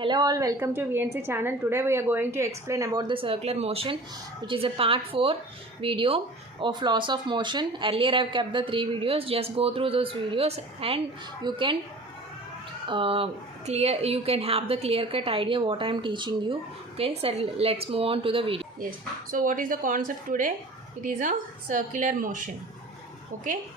Hello all, welcome to VNC channel. Today we are going to explain about the circular motion, which is a part 4 video of laws of motion. Earlier I have kept the 3 videos. Just go through those videos and you can have the clear cut idea what I am teaching you. Okay, so let's move on to the video. Yes, so what is the concept today? It is a circular motion. Okay,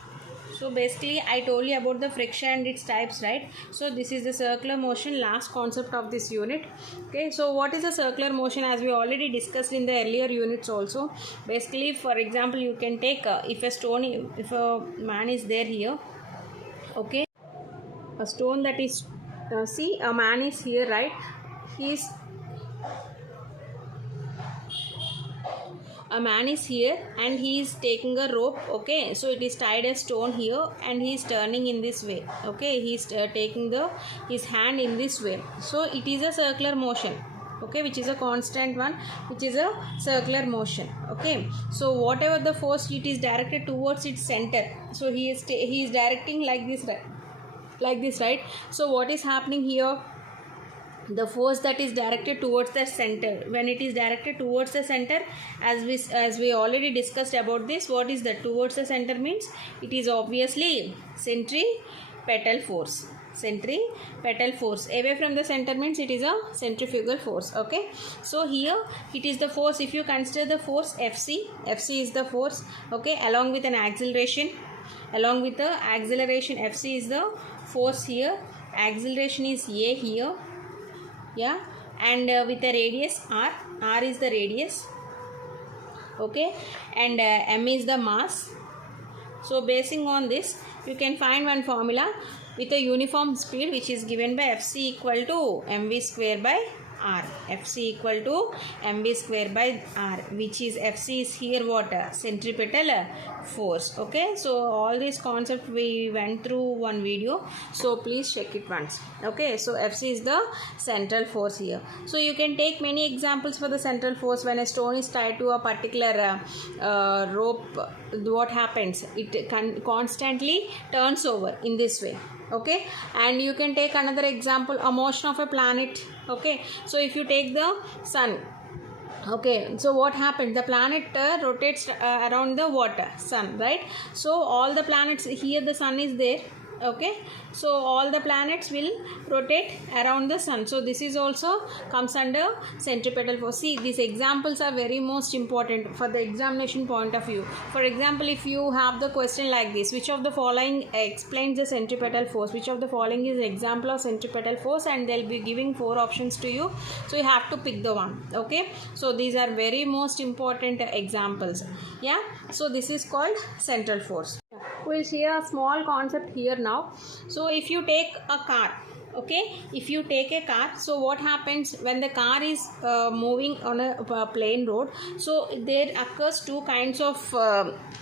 so basically I told you about the friction and its types, right? So this is the circular motion, last concept of this unit. Okay, so what is a circular motion? As we already discussed in the earlier units also. Basically, for example, you can take if a man is there here, okay, a stone that is see, a man is here, right? A man is here and he is taking a rope. Okay, so it is tied a stone here and he is turning in this way. Okay, he is taking his hand in this way. So it is a circular motion, okay, which is a constant one, which is a circular motion. Okay, so whatever the force, it is directed towards its center. So he is directing like this, right? So what is happening here? The force that is directed towards the center, when it is directed towards the center, as we already discussed about this, what is that? Towards the center means it is obviously centripetal force. Away from the center means it is a centrifugal force. Okay, so here it is the force. If you consider the force FC is the force, okay, along with the acceleration, FC is the force here, acceleration is A here, yeah, and with the radius r is the radius, okay, and m is the mass. So basing on this, you can find one formula with a uniform speed, which is given by Fc equal to mv square by r. Fc equal to mv square by r, which is Fc is here what? Centripetal force. Okay, so all these concepts we went through one video, so please check it once. Okay, so Fc is the central force here. So you can take many examples for the central force. When a stone is tied to a particular rope, what happens? It constantly turns over in this way. Okay, and you can take another example, a motion of a planet. Okay, so if you take the sun, okay, so what happened? The planet rotates around the sun, right? So all the planets here, the sun is there. Okay, so all the planets will rotate around the sun. So this is also comes under centripetal force. See, these examples are very most important for the examination point of view. For example, if you have the question like this, which of the following explains the centripetal force? Which of the following is example of centripetal force? And they'll be giving 4 options to you, so you have to pick the one. Okay, so these are very most important examples. Yeah, so this is called central force. We'll see a small concept here now. So if you take a car, okay, so what happens when the car is moving on a plain road? So there occurs 2 kinds of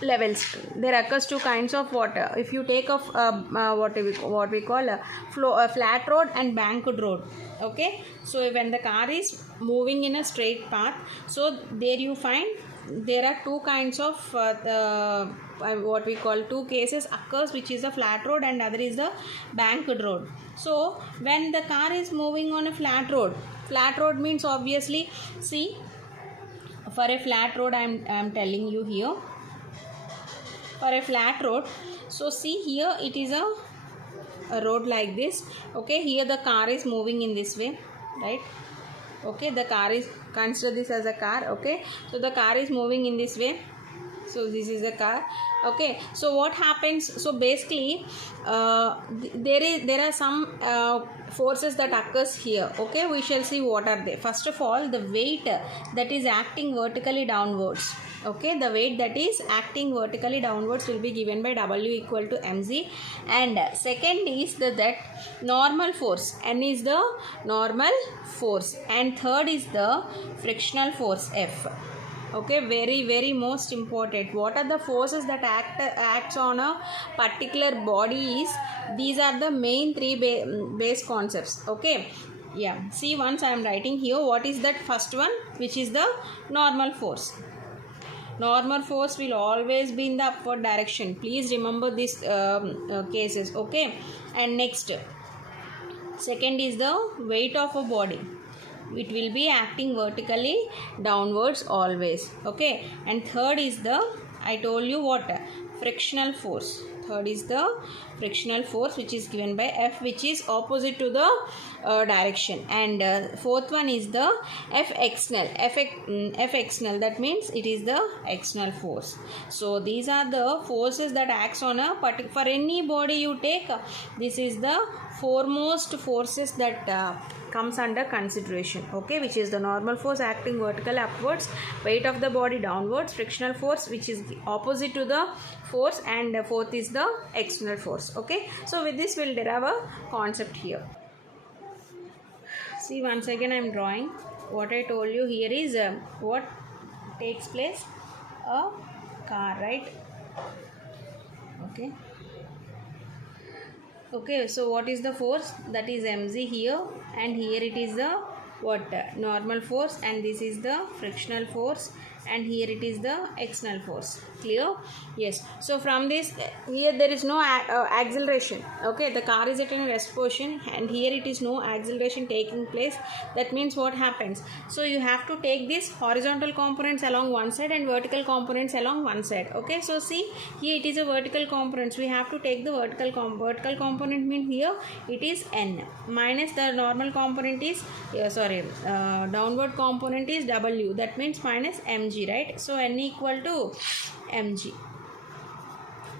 levels. There occurs 2 kinds of water. If you take what we call a flat road and banked road. Okay, so when the car is moving in a straight path, so there you find there are 2 kinds of what we call 2 cases occurs, which is a flat road and other is the banked road. So when the car is moving on a flat road means obviously, see, for a flat road I am telling you here, for a flat road, so see here it is a road like this. Okay, here the car is moving in this way, right? Okay, the car is, consider this as a car. Okay, so the car is moving in this way. So this is a car. Okay, so what happens? So basically there are some forces that occurs here. Okay, we shall see what are they. First of all, the weight that is acting vertically downwards. Okay, the weight that is acting vertically downwards will be given by W equal to mg, and second is that normal force, N is the normal force, and third is the frictional force, F. Okay, very very most important. What are the forces that acts on a particular body? These are the main 3 base concepts. Okay, yeah, see, once I am writing here, what is that first one, which is the normal force. Normal force will always be in the upward direction. Please remember these cases. Okay, and next, Second is the weight of a body. It will be acting vertically downwards always. Okay. And third is the, I told you what, frictional force. Third is the frictional force, which is given by F, which is opposite to the direction. And fourth one is the F external. F external, that means it is the external force. So these are the forces that acts on a particular, for any body you take, this is the foremost forces that comes under consideration. Okay, which is the normal force acting vertical upwards, weight of the body downwards, frictional force which is opposite to the force, and fourth is the external force. Okay, so with this we'll derive a concept here. See, once again I am drawing what I told you. Here is what takes place, a car, right? Okay. Okay, so what is the force? That is mg here, and here it is the what, normal force, and this is the frictional force, and here it is the external force. Clear? Yes. So from this, here there is no acceleration. Okay, the car is at a rest position, and here it is no acceleration taking place. That means what happens? So you have to take these horizontal components along one side and vertical components along one side. Okay, so see, here it is a vertical components. We have to take the vertical component means here it is n, minus the normal component is downward component is w. That means minus mg, right? So n equal to mg.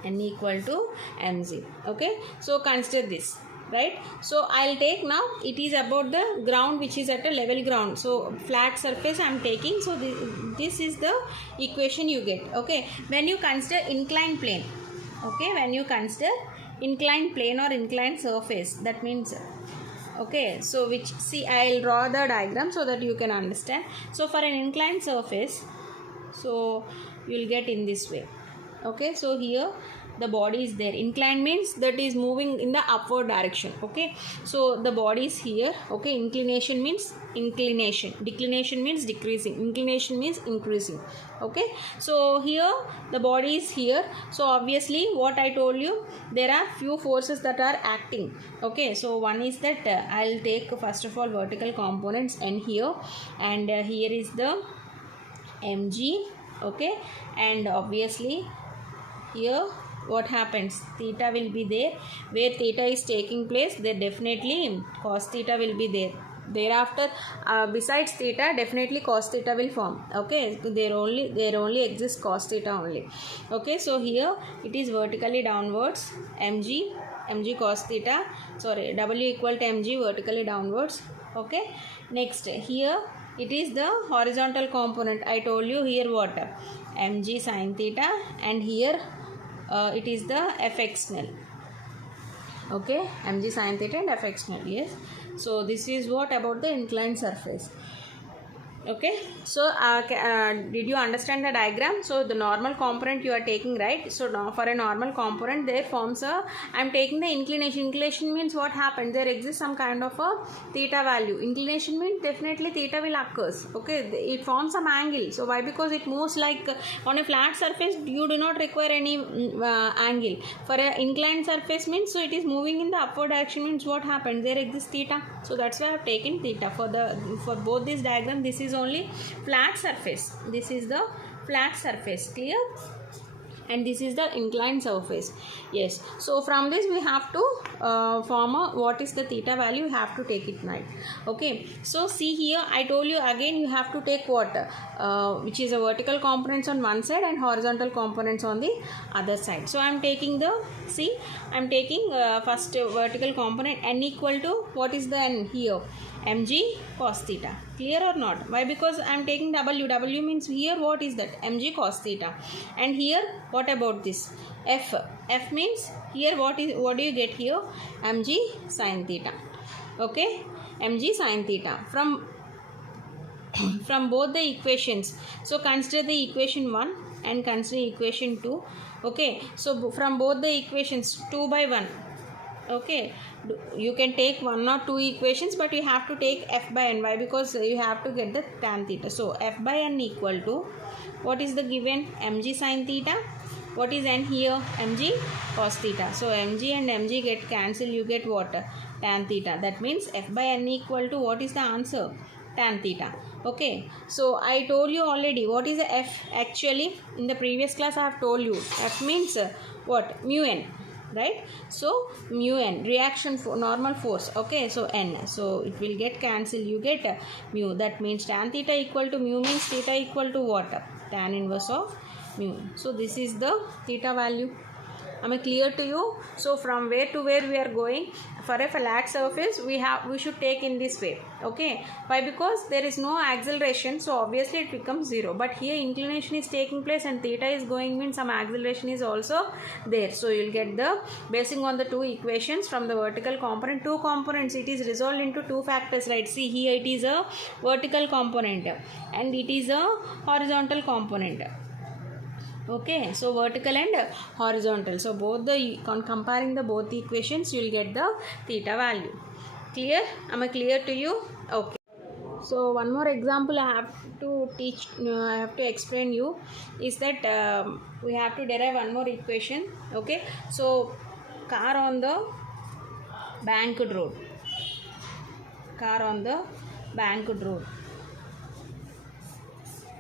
N equal to mg. Okay, so consider this, right? So I'll take now, it is about the ground which is at a level ground, so flat surface I am taking. So this is the equation you get. Okay, when you consider inclined plane, okay, when you consider inclined plane or inclined surface, that means, okay, so which, see, I'll draw the diagram so that you can understand. So for an inclined surface, so you will get in this way. Okay, so here the body is there. Inclined means that is moving in the upward direction. Okay, so the body is here. Okay, inclination means inclination, declination means decreasing, inclination means increasing. Okay, so here the body is here. So obviously what I told you, there are few forces that are acting. Okay, so one is that I'll take first of all vertical components n here, and here is the mg. Okay, and obviously here what happens, theta will be there. Where theta is taking place, there definitely cos theta will be there. Thereafter, besides theta, definitely cos theta will form. Okay, there only exists cos theta only. Okay, so here it is vertically downwards, mg cos theta, sorry, w equal to mg vertically downwards. Okay, next here it is the horizontal component. I told you here what, mg sin theta, and here it is the f external. Okay, mg sin theta and f external. Yes, so this is what about the inclined surface. Okay, so did you understand the diagram? So the normal component you are taking, right? So now for a normal component, there forms a, I am taking the inclination. Inclination means what happens, there exists some kind of a theta value. Inclination means definitely theta will occurs. Okay, it forms some angle. So why? Because it moves like on a flat surface, you do not require any angle. For an inclined surface means, so it is moving in the upward direction means what happens, there exists theta. So that's why I have taken theta for both this diagram. This is only flat surface. This is the flat surface. Clear? And this is the inclined surface. Yes. So from this we have to form a, what is the theta value, you have to take it right. Okay. So see here, I told you again, you have to take what, which is a vertical components on one side and horizontal components on the other side. So I am taking the, see, I am taking first vertical component n equal to, what is the n here, mg cos theta. Clear or not? Why? Because I am taking w means here what is that, mg cos theta, and here what about this f means here what do you get here, mg sin theta. Okay, mg sin theta from both the equations. So consider the equation 1 and consider equation 2. Okay, so from both the equations 2 by 1. Okay, you can take one or two equations, but you have to take f by n. Why? Because you have to get the tan theta. So f by n equal to, what is the given, mg sin theta What is n here? Mg cos theta. So mg and mg get cancelled. You get what? Tan theta. That means f by n equal to, what is the answer? Tan theta. Okay, so I told you already what is the f. Actually in the previous class I have told you f means what? Mu n, right? So mu n, reaction for normal force. Okay, so n, so it will get cancelled. You get mu. That means tan theta equal to mu means theta equal to what? Tan inverse of mu. So this is the theta value. Am I clear to you? So from where to where we are going? For a flat surface we should take in this way. Okay, why? Because there is no acceleration, so obviously it becomes 0. But here inclination is taking place and theta is going, means some acceleration is also there. So you will get the, basing on the two equations from the vertical component, two components, it is resolved into two factors, right? See here it is a vertical component and it is a horizontal component. Okay, so vertical and horizontal. So both the, on comparing the both the equations, you will get the theta value. Clear? Am I clear to you? Okay. So one more example I have to teach, I have to explain you is that we have to derive one more equation. Okay, so car on the banked road. Car on the banked road.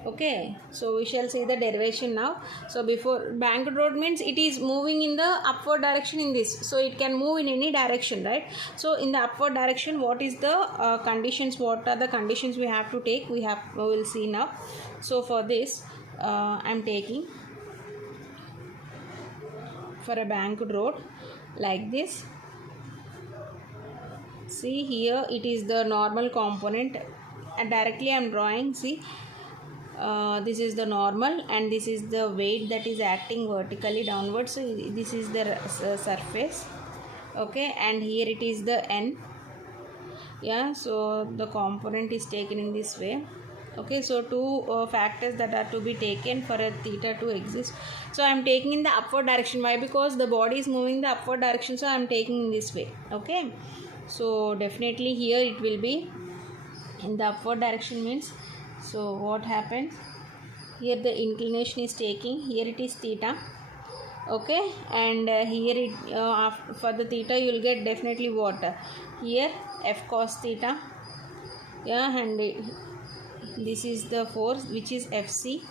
Okay, so we shall see the derivation now. So before, banked road means it is moving in the upward direction in this, so it can move in any direction, right? So in the upward direction, what is the conditions, what are the conditions we have to take, we will see now. So for this I am taking for a banked road like this. See here it is the normal component and directly I am drawing. See, this is the normal and this is the weight that is acting vertically downwards. So this is the surface. Okay, and here it is the n. Yeah, so the component is taken in this way. Okay, so two factors that are to be taken for a theta to exist. So I am taking in the upward direction. Why? Because the body is moving the upward direction, so I am taking in this way. Okay, so definitely here it will be in the upward direction means, so what happens here, the inclination is taking, here it is theta. Okay, and here it for the theta you will get definitely what, here f cos theta. Yeah, and this is the force which is fc.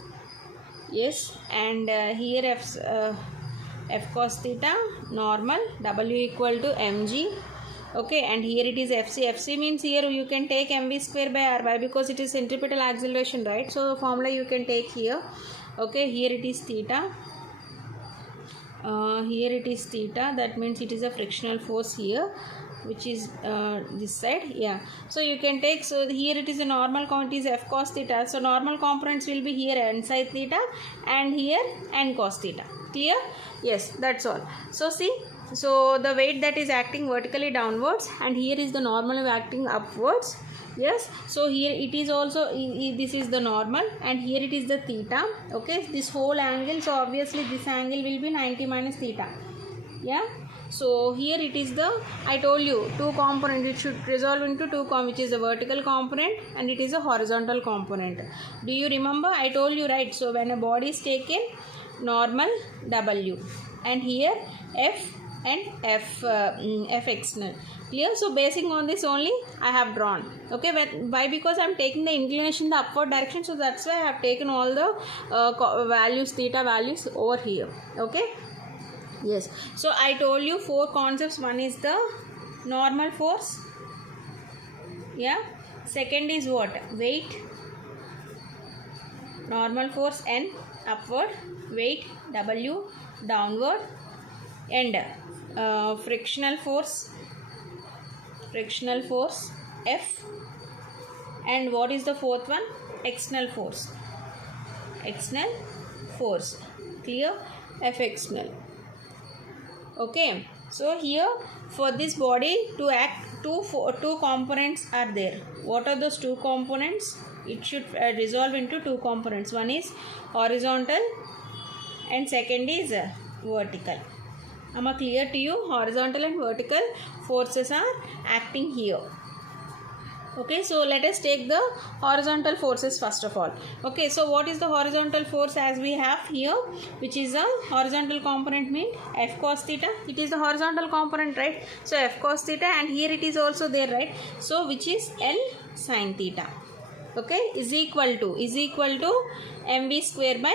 Yes, and here f cos theta normal, w equal to mg. Okay, and here it is fc means here you can take mv square by r. Why? Because it is centripetal acceleration, right? So formula you can take here. Okay, here it is theta, here it is theta, that means it is a frictional force here which is this side. Yeah, so you can take, so here it is a normal quantity is f cos theta, so normal components will be here n sine theta and here n cos theta. Clear? Yes, that's all. So see, so the weight that is acting vertically downwards and here is the normal acting upwards. Yes, so here it is also, this is the normal and here it is the theta. Okay, this whole angle, so obviously this angle will be 90 minus theta. Yeah, so here it is the, I told you two components, it should resolve into two which is the vertical component and it is a horizontal component. Do you remember? I told you, right? So when a body is taken, normal w and here f and f external. Clear? So basing on this only I have drawn. Okay, why? Because I am taking the inclination in the upward direction, so that's why I have taken all the values, theta values over here. Okay, yes, so I told you four concepts. One is the normal force. Yeah, second is what? Weight, normal force n upward, weight w downward, and frictional force f, and what is the fourth one? External force. Clear? F external. Okay, so here for this body to act, two components are there. What are those two components? It should resolve into two components. One is horizontal and second is vertical. Am I clear to you? Horizontal and vertical forces are acting here. Okay, so let us take the horizontal forces first of all. Okay, so what is the horizontal force as we have here, which is a horizontal component mean F cos theta. It is the horizontal component, right? So F cos theta, and here it is also there, right? So which is L sin theta. Okay, is equal to mv square by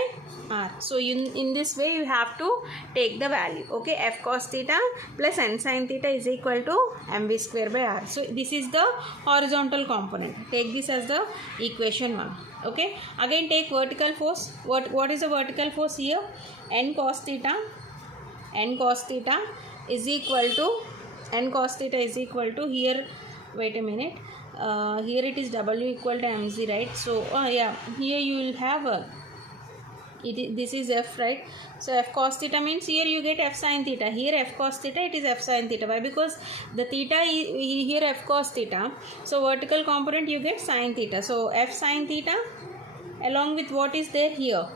r. So in this way you have to take the value. Okay, F cos theta plus n sin theta is equal to mv square by r. So this is the horizontal component. Take this as the equation 1. Okay, again take vertical force. What is the vertical force here? N cos theta is equal to here, wait a minute, here it is W equal to mz, right? So yeah, here you will have this is F, right? So F cos theta means here you get F sin theta. Here F cos theta, it is F sin theta. Why? Because the theta is here F cos theta. So vertical component you get sin theta. So F sin theta along with what is there here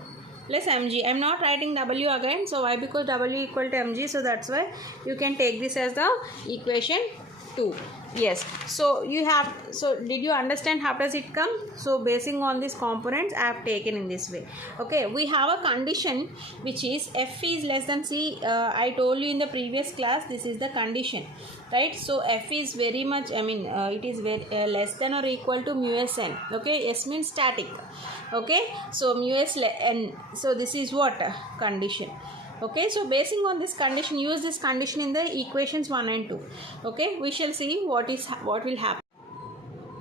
plus mg. I am not writing W again. So why? Because W equal to mg. So that's why you can take this as the equation 2. Yes, so you have, so did you understand how does it come? So basing on these components I have taken in this way. Okay, we have a condition which is F is less than C. I told you in the previous class, this is the condition, right? So F is very much, it is very less than or equal to mu s n. Okay, S means static. Okay, so mu s n. So this is what condition. Okay, so basing on this condition, use this condition in the equations 1 and 2. Okay, we shall see what will happen.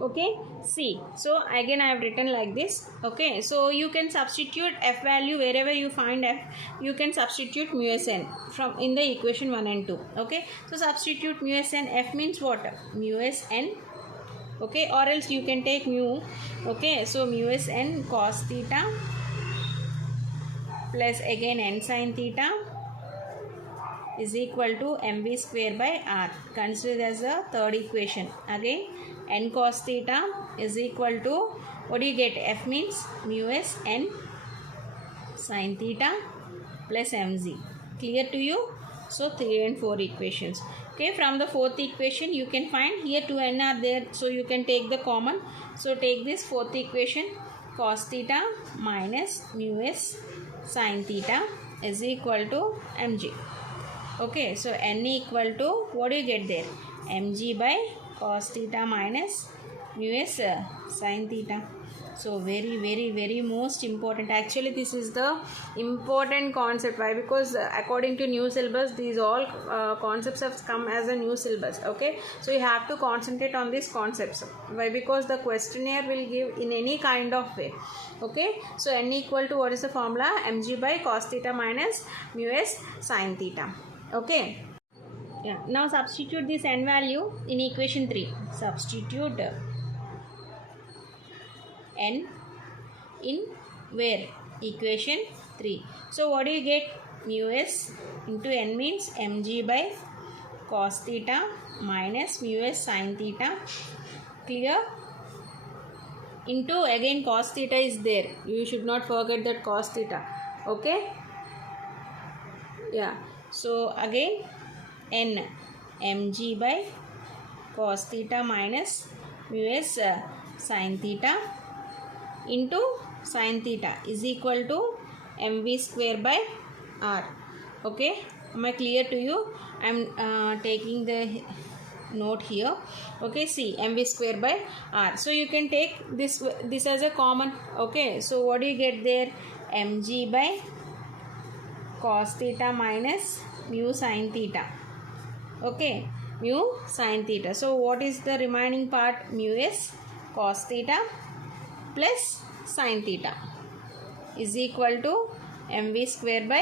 Okay, see, so again I have written like this. Okay, so you can substitute F value wherever you find F, you can substitute mu s n from in the equation 1 and 2. Okay, so substitute mu s n. F means what? Mu s n. Okay, or else you can take mu. Okay, so mu s n cos theta plus again n sin theta is equal to mv square by r. Consider as the third equation. Again n cos theta is equal to, what do you get? F means mu s n sin theta plus mz. Clear to you? So 3 and 4 equations. Okay, from the fourth equation you can find here 2n are there, so you can take the common. So take this fourth equation, cos theta minus mu s sin theta is equal to mg. Okay, so n equal to, what do you get there? Mg by cos theta minus mu s sin theta. So very most important. Actually this is the important concept. Why? Because according to new syllabus, these all concepts have come as a new syllabus. Okay, so you have to concentrate on these concepts. Why? Because the questionnaire will give in any kind of way. Okay, so n equal to, what is the formula? Mg by cos theta minus mu s sin theta. Okay, yeah, now substitute this n value in equation 3. Substitute n in where? Equation 3. So what do you get? Mu s into n means mg by cos theta minus mu s sin theta. Clear? Into again cos theta is there. You should not forget that cos theta. Okay? Yeah. So again n mg by cos theta minus mu s sin theta into sin theta is equal to mv square by r. Okay, am I clear to you? I am taking the note here. Okay, see, mv square by r. So you can take this as a common. Okay, so what do you get there? Mg by cos theta minus mu sin theta. Okay, mu sin theta. So what is the remaining part? Mu s cos theta plus sin theta is equal to mv square by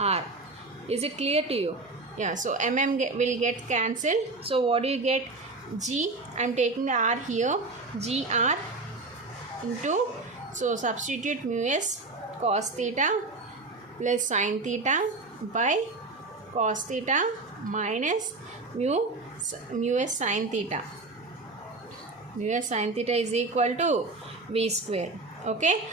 r. Is it clear to you? Yeah, so will get cancelled. So what do you get? G, I am taking the r here, gr into, so substitute mu s cos theta plus sin theta by cos theta minus mu s sin theta. Mu s sin theta is equal to v square. Okay,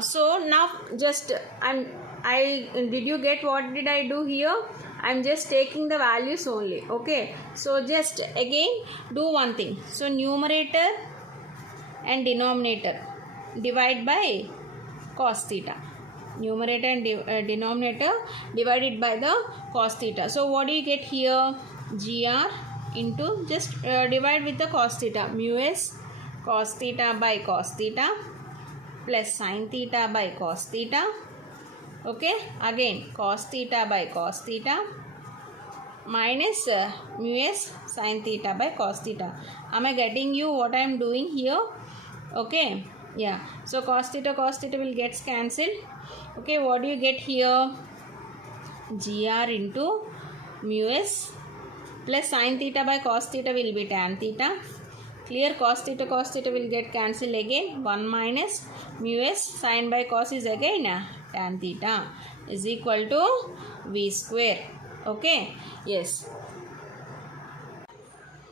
so now just did you get what did I do here? I'm just taking the values only. Okay, so just again do one thing. So numerator and denominator divide by cos theta. Numerator and denominator divided by the cos theta. So what do you get here? GR into, just divide with the cos theta, mu s cos theta by cos theta plus sin theta by cos theta. Okay, again cos theta by cos theta minus mu s sin theta by cos theta. Am I getting you what I am doing here? Okay, yeah. So cos theta will get cancelled. Okay, what do you get here? GR into mu s plus sin theta by cos theta will be tan theta. Clear? Cos theta will get cancelled again. 1 minus mu s sin by cos is again tan theta is equal to v square. Okay, yes.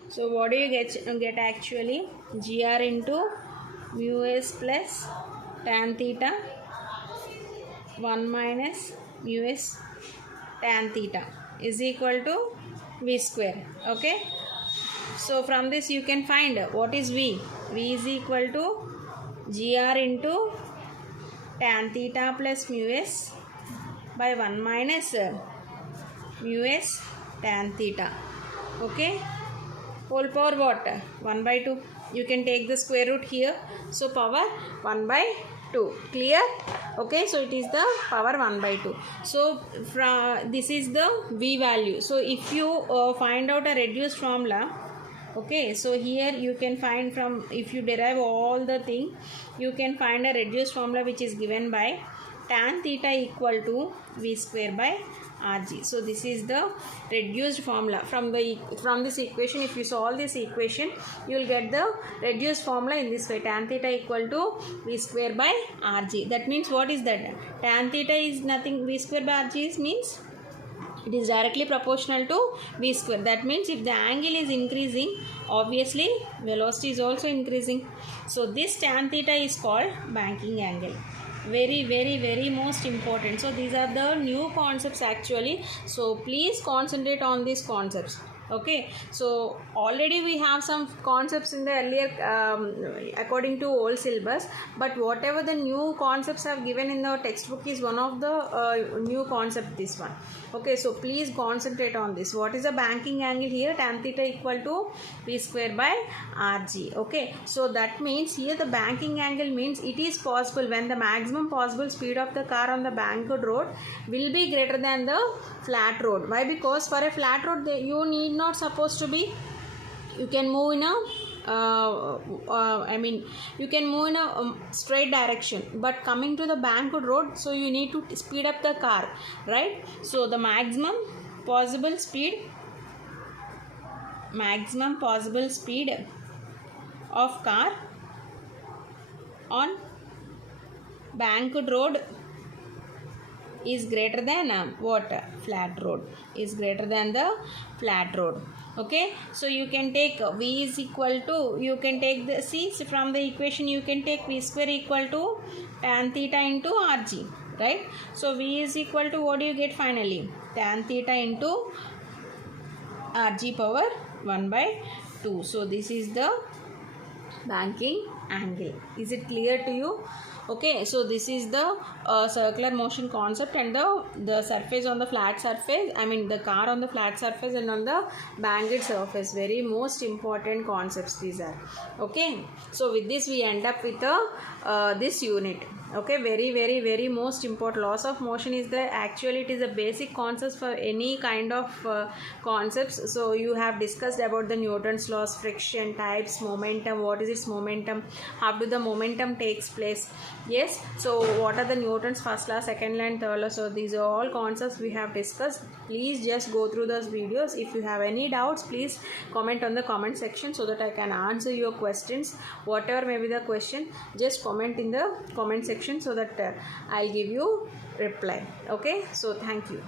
So what do you get actually? GR into mu s plus tan theta 1 minus mu s tan theta is equal to v square. Okay, so from this you can find what is v. V is equal to GR into tan theta plus mu s by 1 minus mu s tan theta. Okay, whole power what? 1 by 2. You can take the square root here, so power 1 by 2. Clear? Okay, so it is the power 1 by 2. So this is the v value. So if you find out a reduced formula, okay, so here you can find from, if you derive all the thing, you can find a reduced formula which is given by tan theta equal to v square by rg. So this is the reduced formula. From this equation, if you solve this equation, you will get the reduced formula in this way: tan theta equal to v square by rg. That means what is that? Tan theta is nothing, v square by rg means it is directly proportional to v square. That means if the angle is increasing, obviously velocity is also increasing. So this tan theta is called banking angle. Very most important. So these are the new concepts actually. So please concentrate on these concepts. Okay, so already we have some concepts in the earlier according to old syllabus, but whatever the new concepts have given in the textbook is one of the new concept, this one. Okay, so please concentrate on this. What is the banking angle here? Tan theta equal to v square by rg. Okay, so that means here the banking angle means it is possible when the maximum possible speed of the car on the banked road will be greater than the flat road. Why? Because for a flat road you need not supposed to be, you can move in a you can move in a straight direction, but coming to the banked road, so you need to speed up the car, right? So the maximum possible speed of car on banked road is greater than what? Flat road is greater than the flat road. Okay, so you can take v is equal to, you can take the, see from the equation you can take v square equal to tan theta into rg, right? So v is equal to, what do you get finally? Tan theta into rg power 1 by 2. So this is the banking angle. Is it clear to you? Okay, so this is the circular motion concept, and the surface on the flat surface, the car on the flat surface and on the banked surface. Very most important concepts these are. Okay, so with this we end up with this unit. Okay, very most important. Laws of motion is the, actually it is a basic concept for any kind of concepts. So you have discussed about the Newton's laws, friction, types, momentum, what is its momentum, how do the momentum takes place. Yes, so what are the Newton's first law, second law and third law. So these are all concepts we have discussed. Please just go through those videos. If you have any doubts, please comment on the comment section so that I can answer your questions. Whatever may be the question, just comment in the comment section so that I'll give you reply. Okay, so thank you.